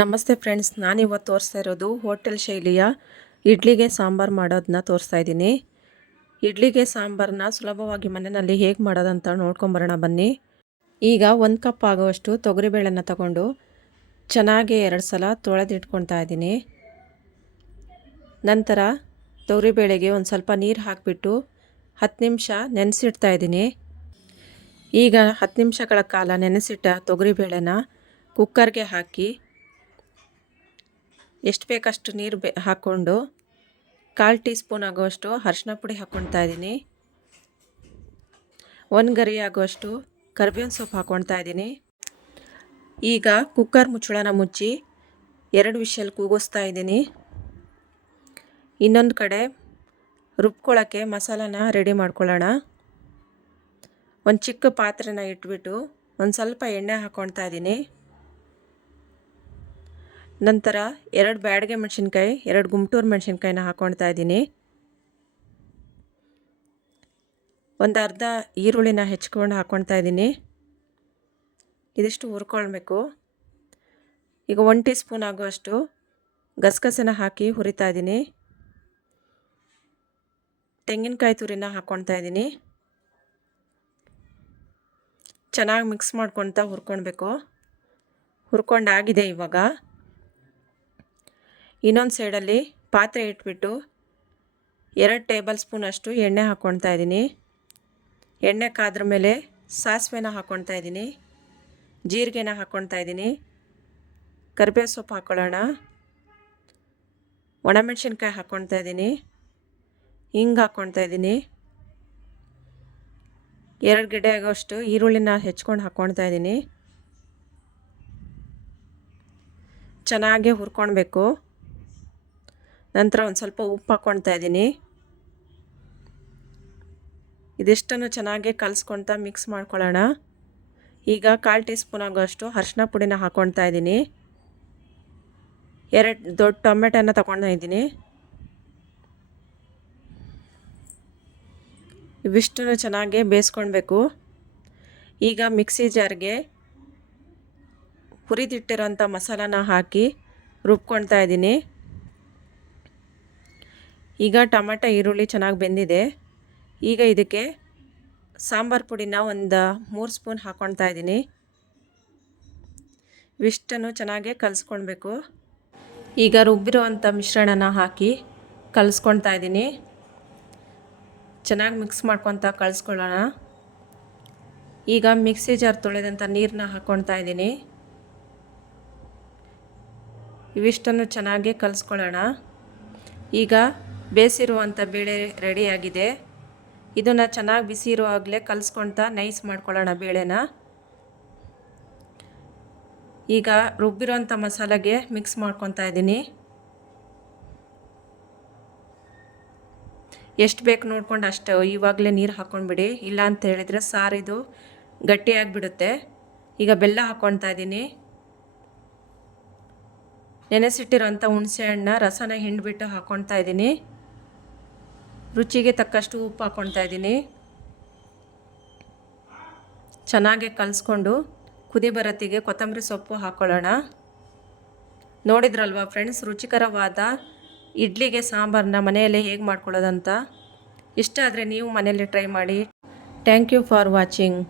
ನಮಸ್ತೆ ಫ್ರೆಂಡ್ಸ್, ನಾನಿವತ್ತು ತೋರಿಸ್ತಾ ಇರೋದು ಹೋಟೆಲ್ ಶೈಲಿಯ ಇಡ್ಲಿಗೆ ಸಾಂಬಾರು ಮಾಡೋದನ್ನ ತೋರಿಸ್ತಾ ಇದ್ದೀನಿ. ಇಡ್ಲಿಗೆ ಸಾಂಬಾರನ್ನ ಸುಲಭವಾಗಿ ಮನೆಯಲ್ಲಿ ಹೇಗೆ ಮಾಡೋದಂತ ನೋಡ್ಕೊಂಬರೋಣ ಬನ್ನಿ. ಈಗ ಒಂದು ಕಪ್ ಆಗುವಷ್ಟು ತೊಗರಿಬೇಳೆನ ತಗೊಂಡು ಚೆನ್ನಾಗಿ ಎರಡು ಸಲ ತೊಳೆದಿಟ್ಕೊಳ್ತಾ ಇದ್ದೀನಿ. ನಂತರ ತೊಗರಿಬೇಳೆಗೆ ಒಂದು ಸ್ವಲ್ಪ ನೀರು ಹಾಕಿಬಿಟ್ಟು ಹತ್ತು ನಿಮಿಷ ನೆನೆಸಿಡ್ತಾ ಇದ್ದೀನಿ. ಈಗ ಹತ್ತು ನಿಮಿಷಗಳ ಕಾಲ ನೆನೆಸಿಟ್ಟ ತೊಗರಿಬೇಳೆನ ಕುಕ್ಕರ್ಗೆ ಹಾಕಿ ಎಷ್ಟು ಬೇಕಷ್ಟು ನೀರು ಬೆ ಹಾಕ್ಕೊಂಡು ಕಾಲು ಟೀ ಸ್ಪೂನ್ ಆಗುವಷ್ಟು ಅರ್ಶಿನ ಪುಡಿ ಹಾಕ್ಕೊಳ್ತಾ ಇದ್ದೀನಿ. ಒಂದು ಗರಿ ಆಗುವಷ್ಟು ಕರ್ಬೇವಿನ ಸೊಪ್ಪು ಹಾಕ್ಕೊಳ್ತಾ ಇದ್ದೀನಿ. ಈಗ ಕುಕ್ಕರ್ ಮುಚ್ಚಳನ ಮುಚ್ಚಿ ಎರಡು ವಿಷಲ್ ಕೂಗಿಸ್ತಾ ಇದ್ದೀನಿ. ಇನ್ನೊಂದು ಕಡೆ ರುಬ್ಕೊಳ್ಳೋಕ್ಕೆ ಮಸಾಲಾನ ರೆಡಿ ಮಾಡ್ಕೊಳ್ಳೋಣ. ಒಂದು ಚಿಕ್ಕ ಪಾತ್ರೆನ ಇಟ್ಬಿಟ್ಟು ಒಂದು ಸ್ವಲ್ಪ ಎಣ್ಣೆ ಹಾಕ್ಕೊಳ್ತಾ ಇದ್ದೀನಿ. ನಂತರ ಎರಡು ಬ್ಯಾಡಗೆ ಮೆಣಸಿನ್ಕಾಯಿ, ಎರಡು ಗುಮ್ಟೂರು ಮೆಣಸಿನ್ಕಾಯಿನ ಹಾಕ್ಕೊಳ್ತಾ ಇದ್ದೀನಿ. ಒಂದು ಅರ್ಧ ಈರುಳ್ಳಿನ ಹೆಚ್ಕೊಂಡು ಹಾಕ್ಕೊಳ್ತಾ ಇದ್ದೀನಿ. ಇದಿಷ್ಟು ಹುರ್ಕೊಳ್ಬೇಕು. ಈಗ ಒನ್ ಟೀ ಸ್ಪೂನ್ ಆಗುವಷ್ಟು ಗಸಗಸೆನ ಹಾಕಿ ಹುರಿತಾ ಇದ್ದೀನಿ. ತೆಂಗಿನಕಾಯಿ ತುರಿನ ಹಾಕ್ಕೊಳ್ತಾ ಇದ್ದೀನಿ. ಚೆನ್ನಾಗಿ ಮಿಕ್ಸ್ ಮಾಡ್ಕೊಳ್ತಾ ಹುರ್ಕೊಳ್ಬೇಕು. ಹುರ್ಕೊಂಡಾಗಿದೆ ಇವಾಗ. ಇನ್ನೊಂದು ಸೈಡಲ್ಲಿ ಪಾತ್ರೆ ಇಟ್ಬಿಟ್ಟು ಎರಡು ಟೇಬಲ್ ಸ್ಪೂನ್ ಅಷ್ಟು ಎಣ್ಣೆ ಹಾಕ್ಕೊಳ್ತಾ ಇದ್ದೀನಿ. ಎಣ್ಣೆ ಕಾದ್ರ ಮೇಲೆ ಸಾಸಿವೆನ ಹಾಕ್ಕೊಳ್ತಾ ಇದ್ದೀನಿ. ಜೀರಿಗೆನ ಹಾಕ್ಕೊಳ್ತಾ ಇದ್ದೀನಿ. ಕರಿಬೇವು ಸೊಪ್ಪು ಹಾಕ್ಕೊಳ್ಳೋಣ ಒಣಮೆಣ್ಸಿನ್ಕಾಯಿ ಹಾಕ್ಕೊಳ್ತಾ ಇದ್ದೀನಿ. ಹಿಂಗೆ ಹಾಕ್ಕೊಳ್ತಾ ಇದ್ದೀನಿ. ಎರಡು ಗಿಡ ಆಗೋಷ್ಟು ಈರುಳ್ಳಿನ ಹೆಚ್ಕೊಂಡು ಹಾಕ್ಕೊಳ್ತಾ ಇದ್ದೀನಿ. ಚೆನ್ನಾಗಿ ಹುರ್ಕೊಳ್ಬೇಕು ನಂತರ ಒಂದು ಸ್ವಲ್ಪ ಉಪ್ಪು ಹಾಕ್ಕೊಳ್ತಾ ಇದ್ದೀನಿ. ಇದಿಷ್ಟನ್ನು ಚೆನ್ನಾಗಿ ಕಲಿಸ್ಕೊಳ್ತಾ ಮಿಕ್ಸ್ ಮಾಡ್ಕೊಳ್ಳೋಣ. ಈಗ ಕಾಲು ಟೀ ಸ್ಪೂನ್ ಆಗೋಷ್ಟು ಅರ್ಶಿನ ಪುಡಿನ ಹಾಕ್ಕೊಳ್ತಾ ಇದ್ದೀನಿ. ಎರಡು ದೊಡ್ಡ ಟೊಮೆಟೊನ ತಗೊಳ್ತಾ ಇದ್ದೀನಿ. ಇವಿಷ್ಟನ್ನು ಚೆನ್ನಾಗಿ ಬೇಯಿಸ್ಕೊಳ್ಬೇಕು. ಈಗ ಮಿಕ್ಸಿ ಜಾರ್ಗೆ ಹುರಿದಿಟ್ಟಿರೋಂಥ ಮಸಾಲಾನ ಹಾಕಿ ರುಬ್ಕೊಳ್ತಾ ಇದ್ದೀನಿ. ಈಗ ಟೊಮೆಟೊ, ಈರುಳ್ಳಿ ಚೆನ್ನಾಗಿ ಬೆಂದಿದೆ. ಈಗ ಇದಕ್ಕೆ ಸಾಂಬಾರು ಪುಡಿನ ಒಂದು ಮೂರು ಸ್ಪೂನ್ ಹಾಕ್ಕೊಳ್ತಾ ಇದ್ದೀನಿ. ಇವಿಷ್ಟನ್ನು ಚೆನ್ನಾಗಿ ಕಲಿಸ್ಕೊಳ್ಬೇಕು. ಈಗ ರುಬ್ಬಿರುವಂಥ ಮಿಶ್ರಣನ ಹಾಕಿ ಕಲಿಸ್ಕೊಳ್ತಾ ಇದ್ದೀನಿ. ಚೆನ್ನಾಗಿ ಮಿಕ್ಸ್ ಮಾಡ್ಕೊತ ಕಳಿಸ್ಕೊಳ್ಳೋಣ ಈಗ ಮಿಕ್ಸಿ ಜಾರ್ ತೊಳೆದಂಥ ನೀರನ್ನ ಹಾಕ್ಕೊಳ್ತಾ ಇದ್ದೀನಿ. ಇವಿಷ್ಟನ್ನು ಚೆನ್ನಾಗಿ ಕಲಿಸ್ಕೊಳ್ಳೋಣ. ಈಗ ಬೇಯಿಸಿರುವಂಥ ಬೇಳೆ ರೆಡಿಯಾಗಿದೆ. ಇದನ್ನು ಚೆನ್ನಾಗಿ ಬಿಸಿ ಇರುವಾಗಲೇ ಕಲಿಸ್ಕೊಳ್ತಾ ನೈಸ್ ಮಾಡ್ಕೊಳ್ಳೋಣ ಬೇಳೆನ. ಈಗ ರುಬ್ಬಿರೋಂಥ ಮಸಾಲೆಗೆ ಮಿಕ್ಸ್ ಮಾಡ್ಕೊತಾ ಇದ್ದೀನಿ. ಎಷ್ಟು ಬೇಕು ನೋಡ್ಕೊಂಡು ಅಷ್ಟು, ಇವಾಗಲೇ ನೀರು ಹಾಕ್ಕೊಂಡ್ಬಿಡಿ ಇಲ್ಲ ಅಂತ ಹೇಳಿದರೆ ಸಾರಿದು ಗಟ್ಟಿಯಾಗಿಬಿಡುತ್ತೆ. ಈಗ ಬೆಲ್ಲ ಹಾಕ್ಕೊಳ್ತಾ ಇದ್ದೀನಿ. ನೆನೆಸಿಟ್ಟಿರೋಂಥ ಹುಣಸೆ ಹಣ್ಣ ರಸನ ಹಿಂಡಿಬಿಟ್ಟು ಹಾಕ್ಕೊಳ್ತಾ ಇದ್ದೀನಿ. ರುಚಿಗೆ ತಕ್ಕಷ್ಟು ಉಪ್ಪು ಹಾಕ್ಕೊಳ್ತಾ ಇದ್ದೀನಿ. ಚೆನ್ನಾಗಿ ಕಲಿಸ್ಕೊಂಡು ಕುದಿ ಬರತ್ತಿಗೆ ಕೊತ್ತಂಬರಿ ಸೊಪ್ಪು ಹಾಕ್ಕೊಳ್ಳೋಣ ನೋಡಿದ್ರಲ್ವ ಫ್ರೆಂಡ್ಸ್, ರುಚಿಕರವಾದ ಇಡ್ಲಿಗೆ ಸಾಂಬಾರನ್ನ ಮನೆಯಲ್ಲೇ ಹೇಗೆ ಮಾಡ್ಕೊಳ್ಳೋದಂತ. ಇಷ್ಟ ಆದರೆ ನೀವು ಮನೆಯಲ್ಲಿ ಟ್ರೈ ಮಾಡಿ. Thank you for watching.